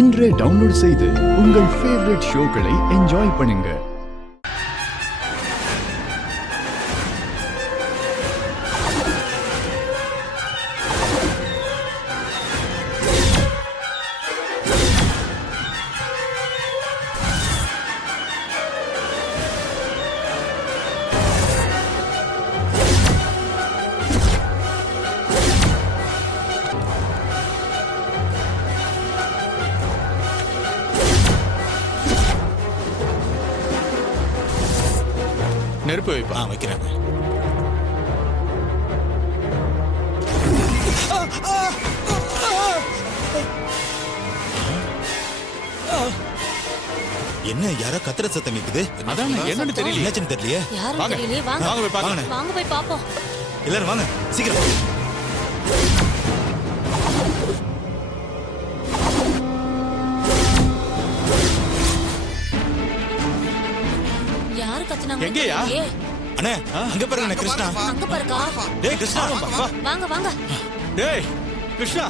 இன்றே டவுன்லோட் செய்து உங்கள் ஃபேவரட் ஷோக்களை என்ஜாய் பண்ணுங்க. நெருப்பு வைப்பா. வைக்கிறேன். என்ன யாரோ கத்திர சத்தம் கேக்குது? அதான் என்னன்னு தெரியல. என்னாச்சுன்னு தெரியலையே. யாரும் தெரியலையே. வாங்க வாங்க போய் பார்க்கலாம். வாங்க போய் பாப்போம். எல்லாரும் வாங்க சீக்கிரம். யாரு கத்துனாங்க? எங்கயா? அண்ணே அங்க பாருங்க கிருஷ்ணா. அங்க பாருக்கா. டேய் கிருஷ்ணா வாங்க வாங்க. டேய் கிருஷ்ணா